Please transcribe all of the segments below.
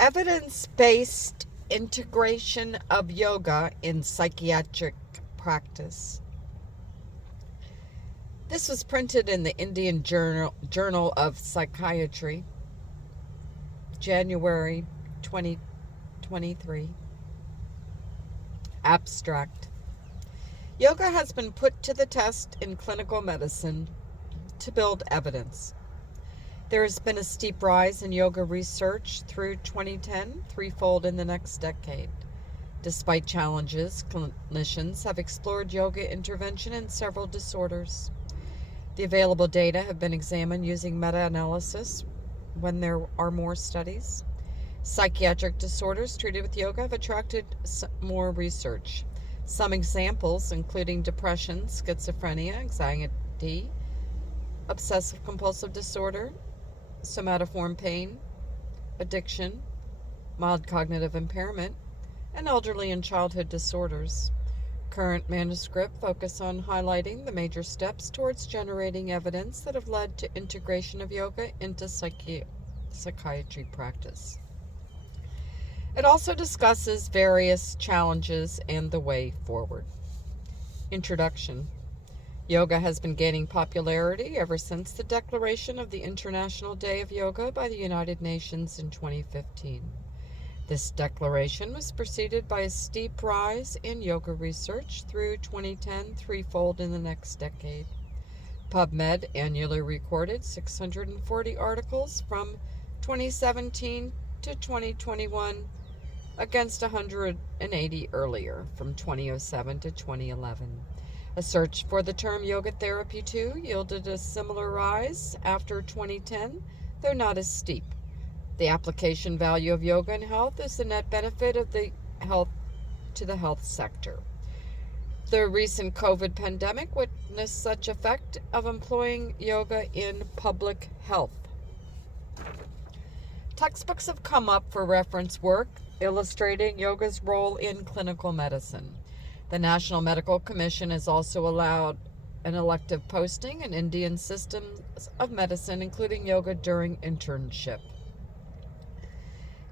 Evidence-based integration of yoga in psychiatric practice. This was printed in the Indian Journal of Psychiatry, January 2023. Abstract. Yoga has been put to the test in clinical medicine to build evidence. There has been a steep rise in yoga research through 2010, threefold in the next decade. Despite challenges, clinicians have explored yoga intervention in several disorders. The available data have been examined using meta-analysis when there are more studies. Psychiatric disorders treated with yoga have attracted more research. Some examples, including depression, schizophrenia, anxiety, obsessive-compulsive disorder, somatoform pain, addiction, mild cognitive impairment, and elderly and childhood disorders. Current manuscript focus on highlighting the major steps towards generating evidence that have led to integration of yoga into psychiatry practice. It also discusses various challenges and the way forward. Introduction. Yoga has been gaining popularity ever since the declaration of the International Day of Yoga by the United Nations in 2015. This declaration was preceded by a steep rise in yoga research through 2010, threefold in the next decade. PubMed annually recorded 640 articles from 2017 to 2021 against 180 earlier, from 2007 to 2011. A search for the term yoga therapy too yielded a similar rise after 2010, though not as steep. The application value of yoga in health is the net benefit of the health to the health sector. The recent COVID pandemic witnessed such effect of employing yoga in public health. Textbooks have come up for reference work illustrating yoga's role in clinical medicine. The National Medical Commission has also allowed an elective posting in Indian systems of medicine, including yoga during internship.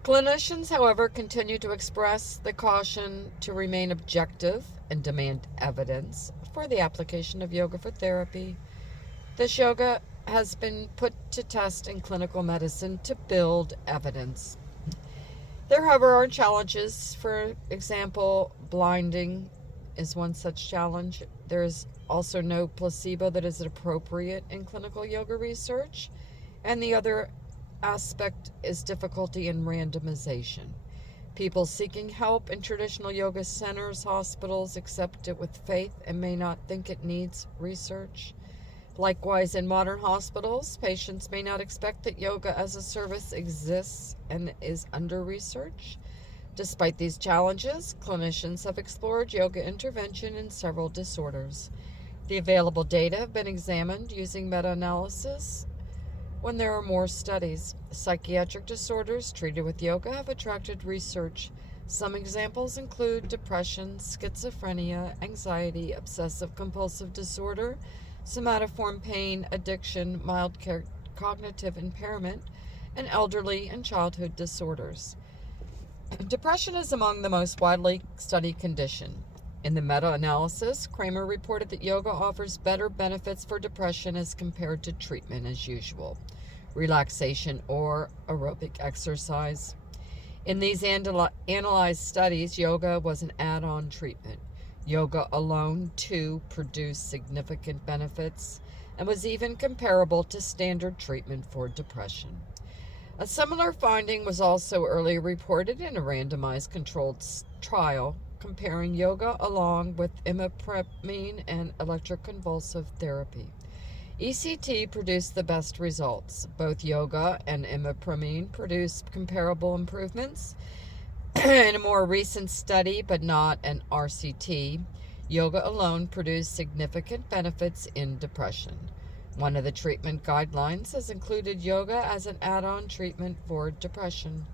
Clinicians, however, continue to express the caution to remain objective and demand evidence for the application of yoga for therapy. This yoga has been put to test in clinical medicine to build evidence. There, however, are challenges. For example, blinding is one such challenge. There is also no placebo that is appropriate in clinical yoga research. And the other aspect is difficulty in randomization. People seeking help in traditional yoga centers, hospitals, accept it with faith and may not think it needs research. Likewise, in modern hospitals, patients may not expect that yoga as a service exists and is under research. Despite these challenges, clinicians have explored yoga intervention in several disorders. The available data have been examined using meta-analysis when there are more studies. Psychiatric disorders treated with yoga have attracted research. Some examples include depression, schizophrenia, anxiety, obsessive-compulsive disorder, somatoform pain, addiction, mild cognitive impairment, and elderly and childhood disorders. Depression is among the most widely studied condition. In the meta-analysis, Kramer reported that yoga offers better benefits for depression as compared to treatment as usual, relaxation, or aerobic exercise. In these analyzed studies, yoga was an add-on treatment. Yoga alone, too, produced significant benefits and was even comparable to standard treatment for depression. A similar finding was also earlier reported in a randomized controlled trial comparing yoga along with imipramine and electroconvulsive therapy. ECT produced the best results. Both yoga and imipramine produced comparable improvements. In a more recent study, but not an RCT, yoga alone produced significant benefits in depression. One of the treatment guidelines has included yoga as an add-on treatment for depression.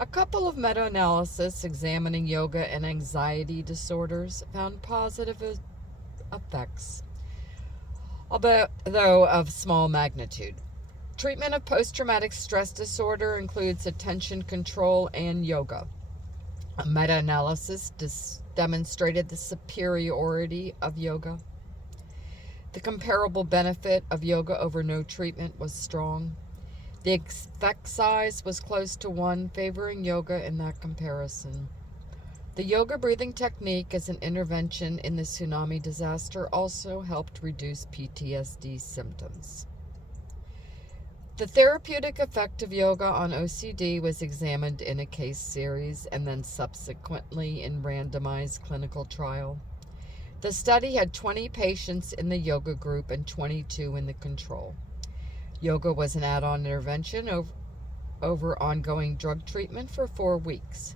A couple of meta-analyses examining yoga and anxiety disorders found positive effects, although of small magnitude. Treatment of post-traumatic stress disorder includes attention control and yoga. A meta-analysis demonstrated the superiority of yoga. The comparable benefit of yoga over no treatment was strong. The effect size was close to 1, favoring yoga in that comparison. The yoga breathing technique as an intervention in the tsunami disaster also helped reduce PTSD symptoms. The therapeutic effect of yoga on OCD was examined in a case series and then subsequently in randomized clinical trial. The study had 20 patients in the yoga group and 22 in the control. Yoga was an add-on intervention over ongoing drug treatment for 4 weeks.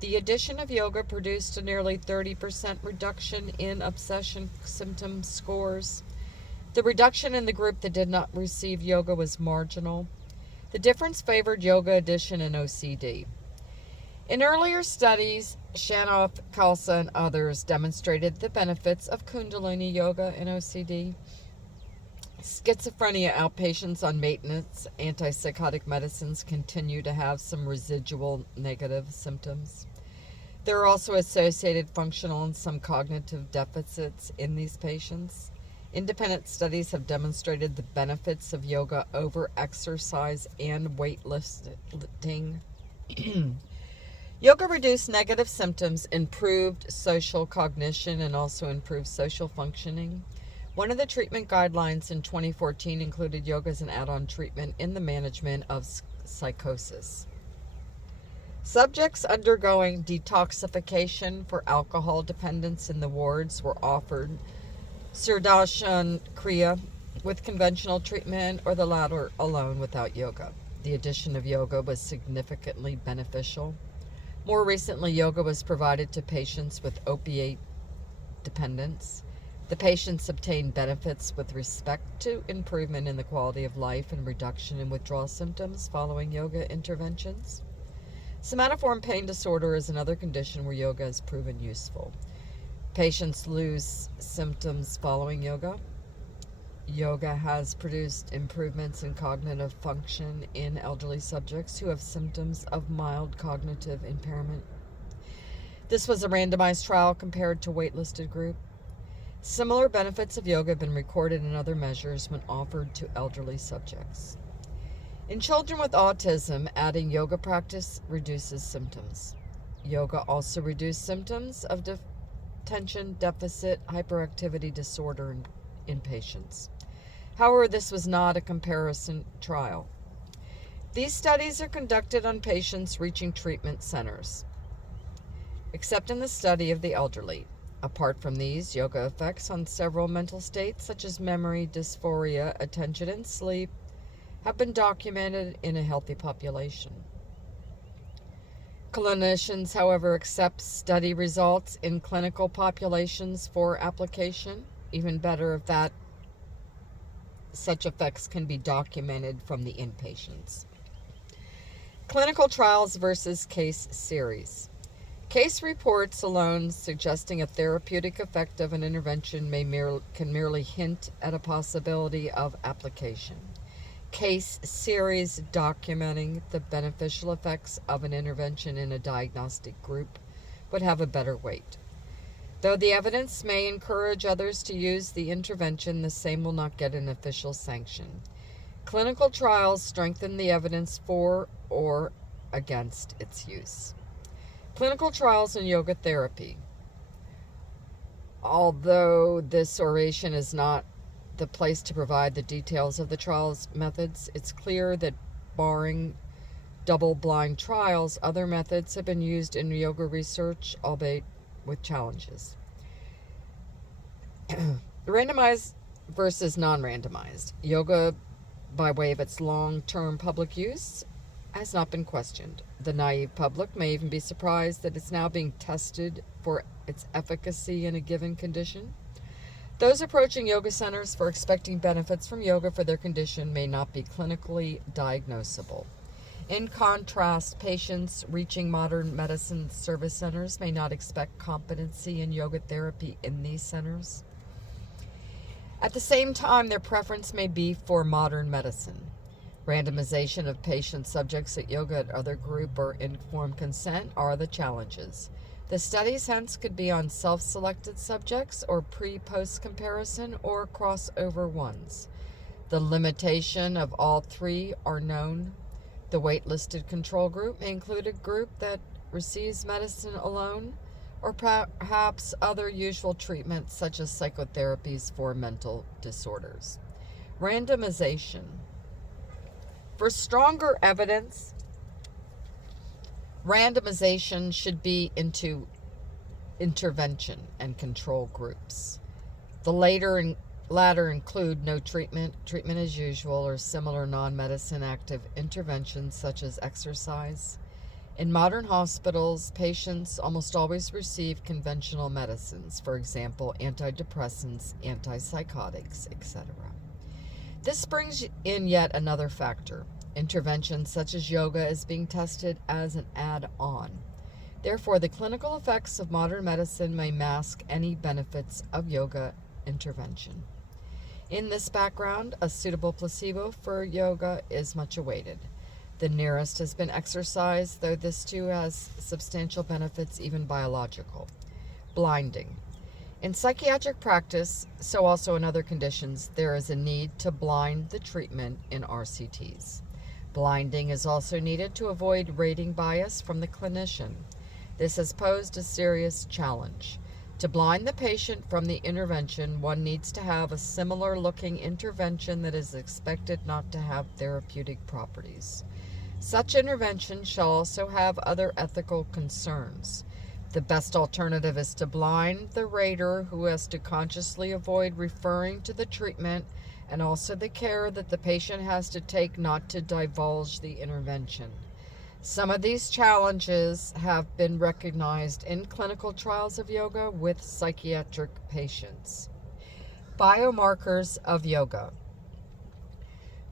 The addition of yoga produced a nearly 30% reduction in obsession symptom scores. The reduction in the group that did not receive yoga was marginal. The difference favored yoga addition in OCD. In earlier studies, Shanoff, Khalsa, and others demonstrated the benefits of Kundalini yoga in OCD. Schizophrenia outpatients on maintenance antipsychotic medicines continue to have some residual negative symptoms. There are also associated functional and some cognitive deficits in these patients. Independent studies have demonstrated the benefits of yoga over exercise and weightlifting. Yoga reduced negative symptoms, improved social cognition, and also improved social functioning. One of the treatment guidelines in 2014 included yoga as an add-on treatment in the management of psychosis. Subjects undergoing detoxification for alcohol dependence in the wards were offered Sudarshan Kriya with conventional treatment or the latter alone without yoga. The addition of yoga was significantly beneficial. More recently, yoga was provided to patients with opiate dependence. The patients obtained benefits with respect to improvement in the quality of life and reduction in withdrawal symptoms following yoga interventions. Somatoform pain disorder is another condition where yoga has proven useful. Patients lose symptoms following yoga. Yoga has produced improvements in cognitive function in elderly subjects who have symptoms of mild cognitive impairment. This was a randomized trial compared to waitlisted group. Similar benefits of yoga have been recorded in other measures when offered to elderly subjects. In children with autism, adding yoga practice reduces symptoms. Yoga also reduced symptoms of attention deficit hyperactivity disorder in patients. However, this was not a comparison trial. These studies are conducted on patients reaching treatment centers, except in the study of the elderly. Apart from these, yoga effects on several mental states such as memory, dysphoria, attention, and sleep have been documented in a healthy population. Clinicians, however, accept study results in clinical populations for application. Even better if such effects can be documented from the inpatients. Clinical trials versus case series. Case reports alone suggesting a therapeutic effect of an intervention can merely hint at a possibility of application. Case series documenting the beneficial effects of an intervention in a diagnostic group would have a better weight. Though the evidence may encourage others to use the intervention, the same will not get an official sanction. Clinical trials strengthen the evidence for or against its use. Clinical trials in yoga therapy. Although this oration is not the place to provide the details of the trials methods, it's clear that barring double-blind trials, other methods have been used in yoga research, albeit with challenges. Randomized versus non-randomized. Yoga, by way of its long-term public use, has not been questioned. The naive public may even be surprised that it's now being tested for its efficacy in a given condition. Those approaching yoga centers for expecting benefits from yoga for their condition may not be clinically diagnosable. In contrast, patients reaching modern medicine service centers may not expect competency in yoga therapy in these centers. At the same time, their preference may be for modern medicine. Randomization of patient subjects at yoga and other group or informed consent are the challenges. The studies hence could be on self-selected subjects or pre-post comparison or crossover ones. The limitation of all three are known. The wait-listed control group may include a group that receives medicine alone or perhaps other usual treatments such as psychotherapies for mental disorders. Randomization. For stronger evidence, randomization should be into intervention and control groups. The latter include no treatment, treatment as usual, or similar non-medicine active interventions such as exercise. In modern hospitals, patients almost always receive conventional medicines, for example, antidepressants, antipsychotics, etc. This brings in yet another factor. Interventions such as yoga is being tested as an add-on. Therefore, the clinical effects of modern medicine may mask any benefits of yoga intervention. In this background, a suitable placebo for yoga is much awaited. The nearest has been exercise, though this too has substantial benefits, even biological. Blinding. In psychiatric practice, so also in other conditions, there is a need to blind the treatment in RCTs. Blinding is also needed to avoid rating bias from the clinician. This has posed a serious challenge. To blind the patient from the intervention, one needs to have a similar-looking intervention that is expected not to have therapeutic properties. Such intervention shall also have other ethical concerns. The best alternative is to blind the rater, who has to consciously avoid referring to the treatment and also the care that the patient has to take not to divulge the intervention. Some of these challenges have been recognized in clinical trials of yoga with psychiatric patients. Biomarkers of yoga.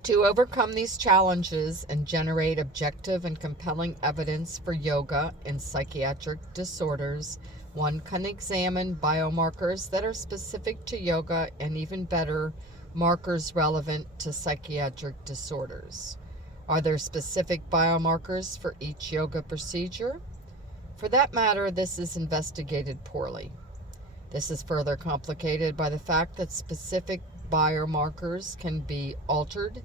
To overcome these challenges and generate objective and compelling evidence for yoga in psychiatric disorders, one can examine biomarkers that are specific to yoga and, even better, markers relevant to psychiatric disorders. Are there specific biomarkers for each yoga procedure? For that matter, this is investigated poorly. This is further complicated by the fact that specific biomarkers can be altered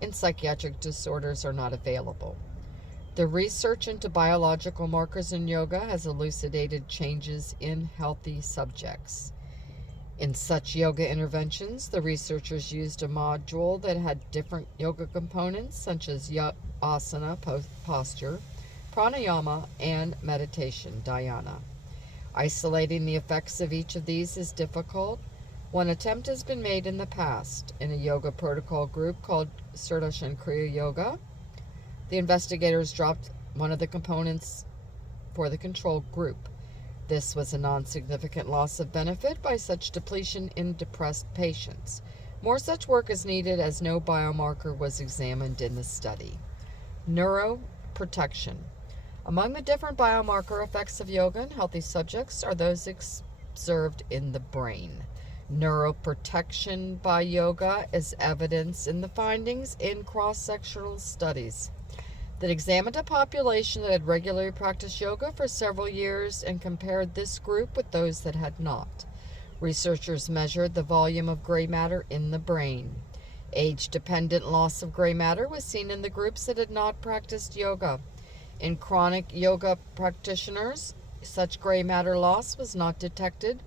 and psychiatric disorders are not available. The research into biological markers in yoga has elucidated changes in healthy subjects. In such yoga interventions, the researchers used a module that had different yoga components such as asana, posture, pranayama, and meditation, dhyana. Isolating the effects of each of these is difficult. One attempt has been made in the past in a yoga protocol group called Sudarshan Kriya Yoga. The investigators dropped one of the components for the control group. This was a non-significant loss of benefit by such depletion in depressed patients. More such work is needed as no biomarker was examined in the study. Neuroprotection. Among the different biomarker effects of yoga in healthy subjects are those observed in the brain. Neuroprotection by yoga is evidence in the findings in cross-sectional studies that examined a population that had regularly practiced yoga for several years and compared this group with those that had not. Researchers measured the volume of gray matter in the brain. Age-dependent loss of gray matter was seen in the groups that had not practiced yoga. In chronic yoga practitioners, such gray matter loss was not detected.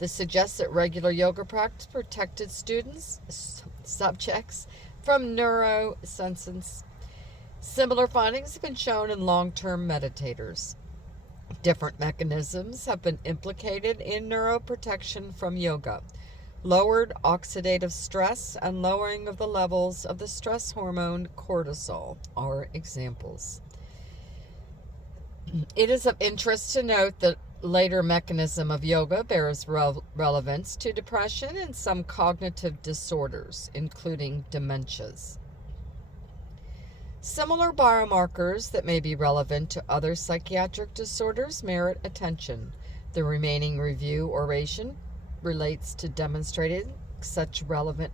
This suggests that regular yoga practice protected subjects from neurosenescence. Similar findings have been shown in long-term meditators. Different mechanisms have been implicated in neuroprotection from yoga. Lowered oxidative stress and lowering of the levels of the stress hormone cortisol are examples. It is of interest to note that later mechanism of yoga bears relevance to depression and some cognitive disorders, including dementias. Similar biomarkers that may be relevant to other psychiatric disorders merit attention. The remaining review oration relates to demonstrating such relevant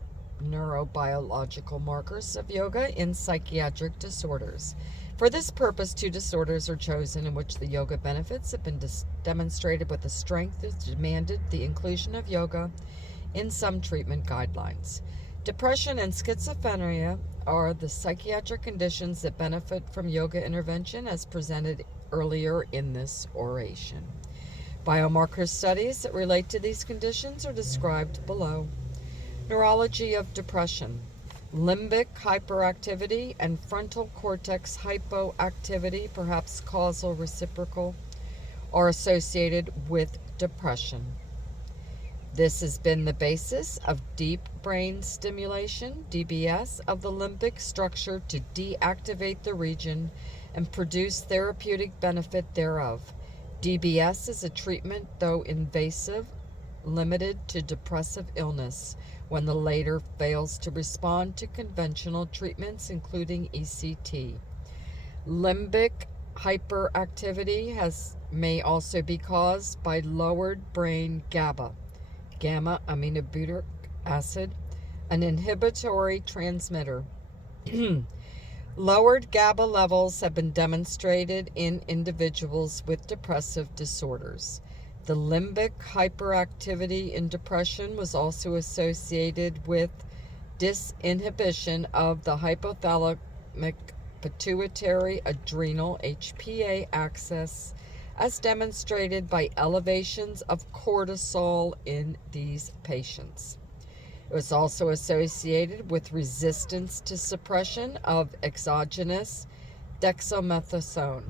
neurobiological markers of yoga in psychiatric disorders. For this purpose, 2 disorders are chosen in which the yoga benefits have been demonstrated with a strength that demanded the inclusion of yoga in some treatment guidelines. Depression and schizophrenia are the psychiatric conditions that benefit from yoga intervention as presented earlier in this oration. Biomarker studies that relate to these conditions are described below. Neurology of depression. Limbic hyperactivity and frontal cortex hypoactivity, perhaps causal reciprocal, are associated with depression. This has been the basis of deep brain stimulation, DBS, of the limbic structure to deactivate the region and produce therapeutic benefit thereof. DBS is a treatment, though invasive, limited to depressive illness when the latter fails to respond to conventional treatments, including ECT. Limbic hyperactivity may also be caused by lowered brain GABA, gamma-aminobutyric acid, an inhibitory transmitter. Lowered GABA levels have been demonstrated in individuals with depressive disorders. The limbic hyperactivity in depression was also associated with disinhibition of the hypothalamic pituitary adrenal HPA axis, as demonstrated by elevations of cortisol in these patients. It was also associated with resistance to suppression of exogenous dexamethasone.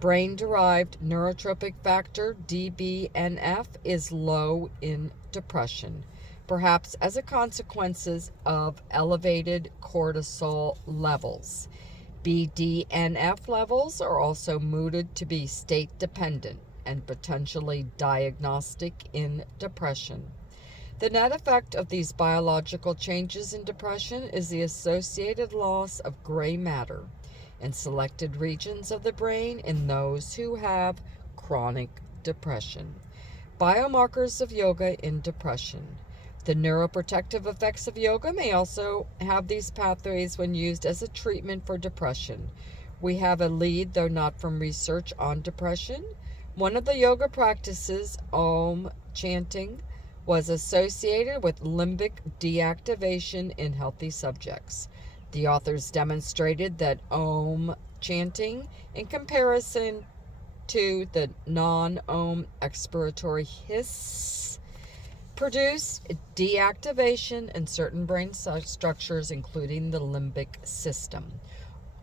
Brain-derived neurotropic factor, DBNF, is low in depression, perhaps as a consequence of elevated cortisol levels. BDNF levels are also mooted to be state-dependent and potentially diagnostic in depression. The net effect of these biological changes in depression is the associated loss of gray matter in selected regions of the brain in those who have chronic depression. Biomarkers of yoga in depression. The neuroprotective effects of yoga may also have these pathways when used as a treatment for depression. We have a lead, though not from research, on depression. One of the yoga practices, Om chanting, was associated with limbic deactivation in healthy subjects. The authors demonstrated that Om chanting, in comparison to the non-Om expiratory hiss, produce deactivation in certain brain structures, including the limbic system.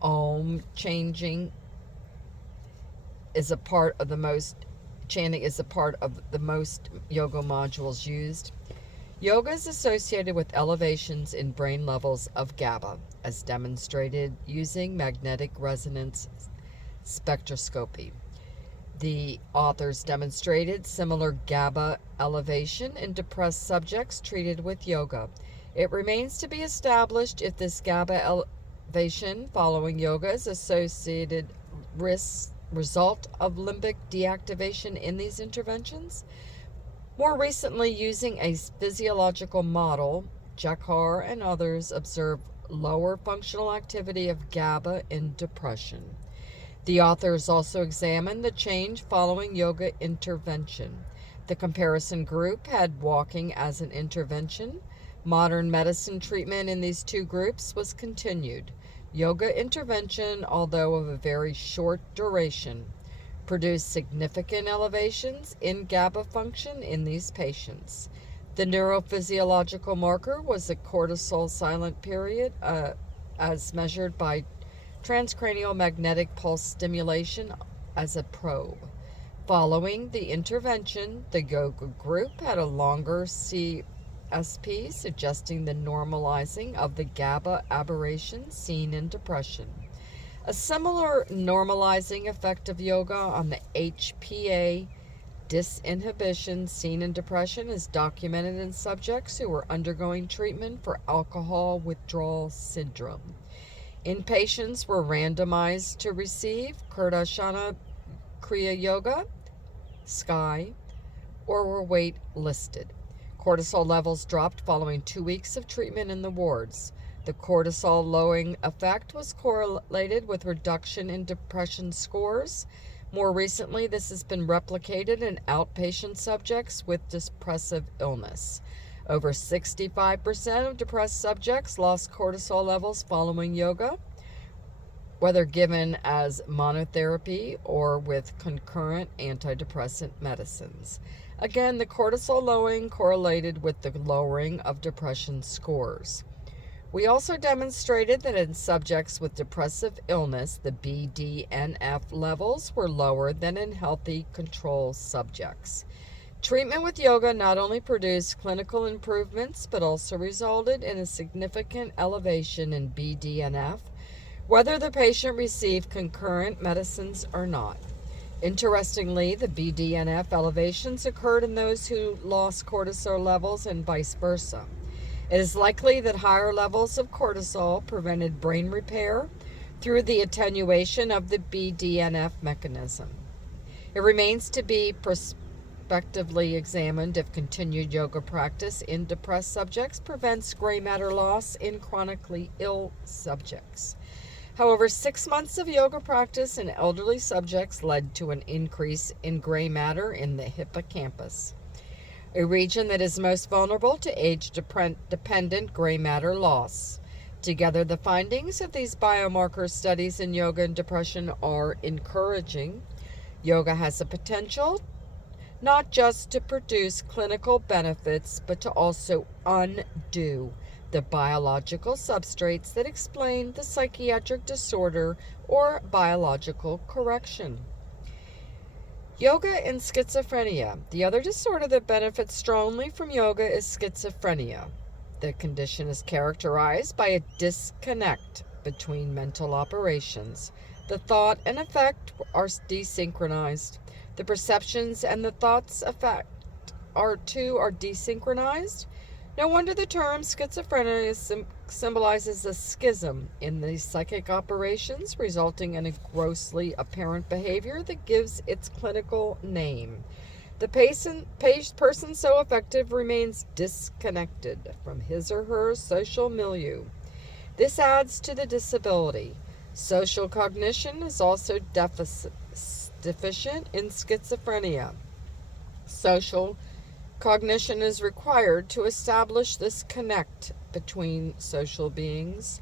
Om chanting is a part of the most yoga modules used. Yoga is associated with elevations in brain levels of GABA, as demonstrated using magnetic resonance spectroscopy. The authors demonstrated similar GABA elevation in depressed subjects treated with yoga. It remains to be established if this GABA elevation following yoga is associated result of limbic deactivation in these interventions. More recently, using a physiological model, Jakhar and others observed lower functional activity of GABA in depression. The authors also examined the change following yoga intervention. The comparison group had walking as an intervention. Modern medicine treatment in these 2 groups was continued. Yoga intervention, although of a very short duration, produced significant elevations in GABA function in these patients. The neurophysiological marker was the cortisol silent period, as measured by transcranial magnetic pulse stimulation as a probe. Following the intervention, the yoga group had a longer CSP, suggesting the normalizing of the GABA aberration seen in depression. A similar normalizing effect of yoga on the HPA disinhibition seen in depression is documented in subjects who were undergoing treatment for alcohol withdrawal syndrome. Inpatients were randomized to receive Kurdashana Kriya Yoga, SKY, or were wait listed. Cortisol levels dropped following 2 weeks of treatment in the wards. The cortisol lowering effect was correlated with reduction in depression scores. More recently, this has been replicated in outpatient subjects with depressive illness. Over 65% of depressed subjects lost cortisol levels following yoga, whether given as monotherapy or with concurrent antidepressant medicines. Again, the cortisol lowering correlated with the lowering of depression scores. We also demonstrated that in subjects with depressive illness, the BDNF levels were lower than in healthy control subjects. Treatment with yoga not only produced clinical improvements, but also resulted in a significant elevation in BDNF, whether the patient received concurrent medicines or not. Interestingly, the BDNF elevations occurred in those who lost cortisol levels and vice versa. It is likely that higher levels of cortisol prevented brain repair through the attenuation of the BDNF mechanism. It remains to be prospectively examined if continued yoga practice in depressed subjects prevents gray matter loss in chronically ill subjects. However, 6 months of yoga practice in elderly subjects led to an increase in gray matter in the hippocampus, a region that is most vulnerable to age-dependent gray matter loss. Together, the findings of these biomarker studies in yoga and depression are encouraging. Yoga has the potential not just to produce clinical benefits, but to also undo the biological substrates that explain the psychiatric disorder or biological correction. Yoga and schizophrenia. The other disorder that benefits strongly from yoga is schizophrenia. The condition is characterized by a disconnect between mental operations. The thought and effect are desynchronized. The perceptions and the thoughts effect are desynchronized. No wonder the term schizophrenia symbolizes a schism in the psychic operations, resulting in a grossly apparent behavior that gives its clinical name. The person so affected remains disconnected from his or her social milieu. This adds to the disability. Social cognition is also deficient in schizophrenia. Social cognition is required to establish this connect between social beings.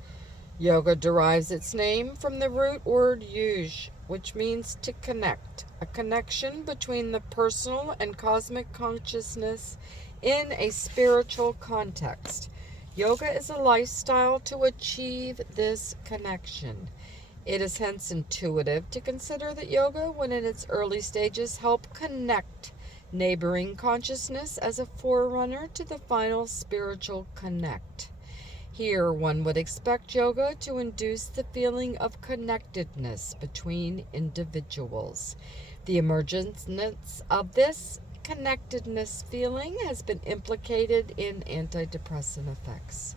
Yoga derives its name from the root word yuj, which means to connect, a connection between the personal and cosmic consciousness in a spiritual context. Yoga is a lifestyle to achieve this connection. It is hence intuitive to consider that yoga, when in its early stages, help connect neighboring consciousness as a forerunner to the final spiritual connect. Here, one would expect yoga to induce the feeling of connectedness between individuals. The emergence of this connectedness feeling has been implicated in antidepressant effects.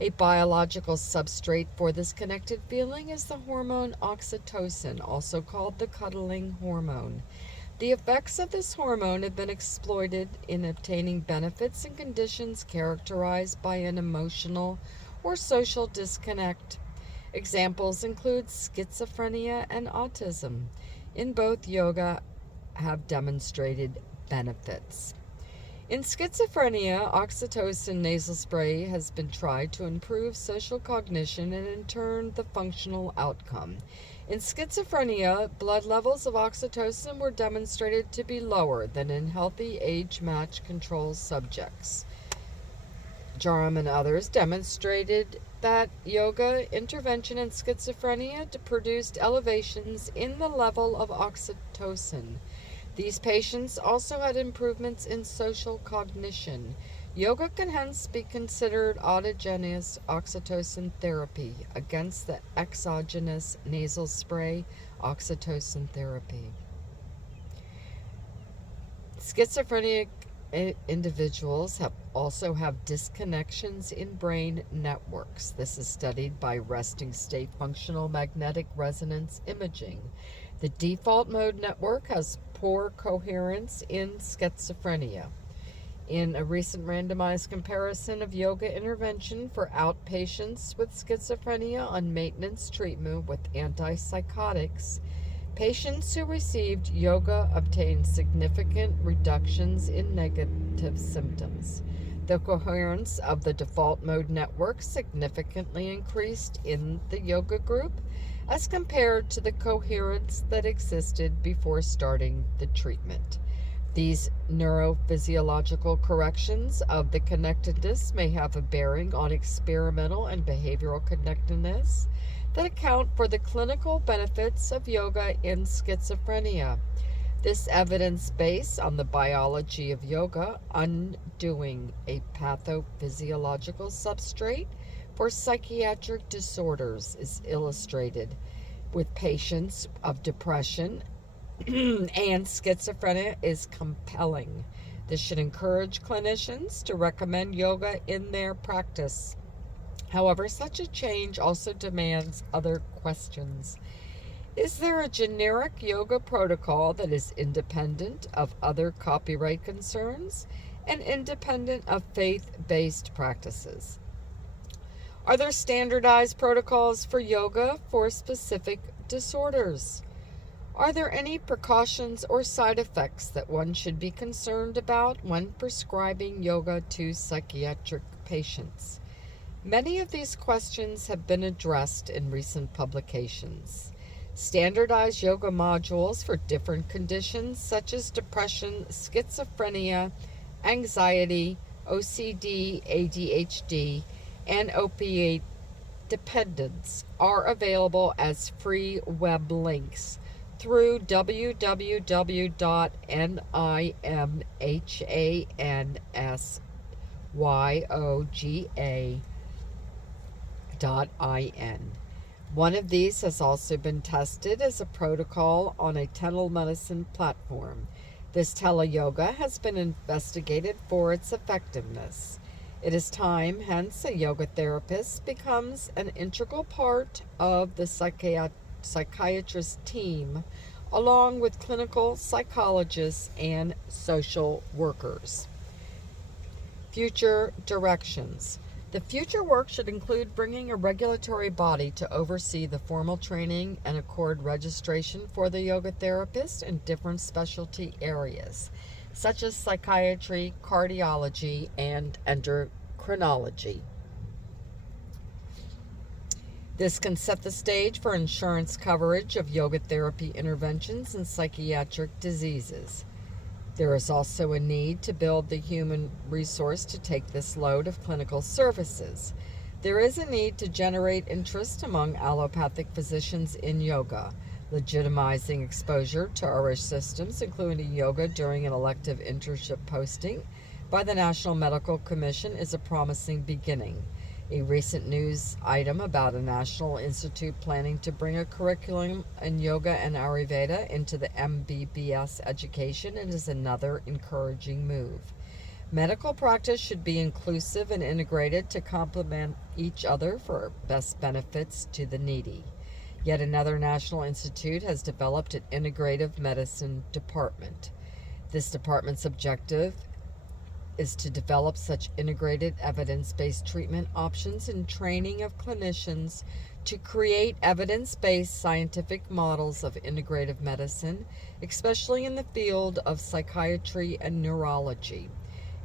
A biological substrate for this connected feeling is the hormone oxytocin, also called the cuddling hormone. The effects of this hormone have been exploited in obtaining benefits in conditions characterized by an emotional or social disconnect. Examples include schizophrenia and autism. In both, yoga have demonstrated benefits. In schizophrenia, oxytocin nasal spray has been tried to improve social cognition and in turn the functional outcome. In schizophrenia, blood levels of oxytocin were demonstrated to be lower than in healthy age-matched control subjects. Jaram and others demonstrated that yoga intervention in schizophrenia produced elevations in the level of oxytocin. These patients also had improvements in social cognition. Yoga can hence be considered autogenous oxytocin therapy against the exogenous nasal spray oxytocin therapy. Schizophrenic individuals also have disconnections in brain networks. This is studied by resting state functional magnetic resonance imaging. The default mode network has poor coherence in schizophrenia. In a recent randomized comparison of yoga intervention for outpatients with schizophrenia on maintenance treatment with antipsychotics, patients who received yoga obtained significant reductions in negative symptoms. The coherence of the default mode network significantly increased in the yoga group as compared to the coherence that existed before starting the treatment. These neurophysiological corrections of the connectedness may have a bearing on experimental and behavioral connectedness that account for the clinical benefits of yoga in schizophrenia. This evidence based on the biology of yoga undoing a pathophysiological substrate for psychiatric disorders is illustrated with patients of depression and schizophrenia is compelling. This should encourage clinicians to recommend yoga in their practice. However, such a change also demands other questions. Is there a generic yoga protocol that is independent of other copyright concerns and independent of faith-based practices? Are there standardized protocols for yoga for specific disorders? Are there any precautions or side effects that one should be concerned about when prescribing yoga to psychiatric patients? Many of these questions have been addressed in recent publications. Standardized yoga modules for different conditions such as depression, schizophrenia, anxiety, OCD, ADHD, and opiate dependence are available as free web links through www.nlm.nih.gov.in. One of these has also been tested as a protocol on a telemedicine platform. This teleyoga has been investigated for its effectiveness. It is time, hence, a yoga therapist becomes an integral part of the psychiatrist team, along with clinical psychologists and social workers. Future directions. The future work should include bringing a regulatory body to oversee the formal training and accord registration for the yoga therapist in different specialty areas, such as psychiatry, cardiology, and endocrinology. This can set the stage for insurance coverage of yoga therapy interventions in psychiatric diseases. There is also a need to build the human resource to take this load of clinical services. There is a need to generate interest among allopathic physicians in yoga. Legitimizing exposure to our systems, including yoga during an elective internship posting by the National Medical Commission, is a promising beginning. A recent news item about a national institute planning to bring a curriculum in yoga and Ayurveda into the MBBS education is another encouraging move. Medical practice should be inclusive and integrated to complement each other for best benefits to the needy. Yet another national institute has developed an integrative medicine department. This department's objective is to develop such integrated evidence-based treatment options and training of clinicians to create evidence-based scientific models of integrative medicine, especially in the field of psychiatry and neurology.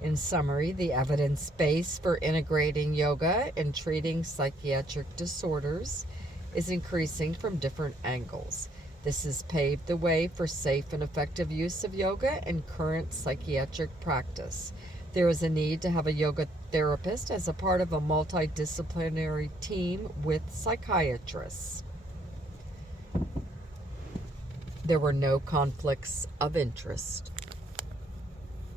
In summary, the evidence base for integrating yoga and treating psychiatric disorders is increasing from different angles. This has paved the way for safe and effective use of yoga in current psychiatric practice. There is a need to have a yoga therapist as a part of a multidisciplinary team with psychiatrists. There were no conflicts of interest.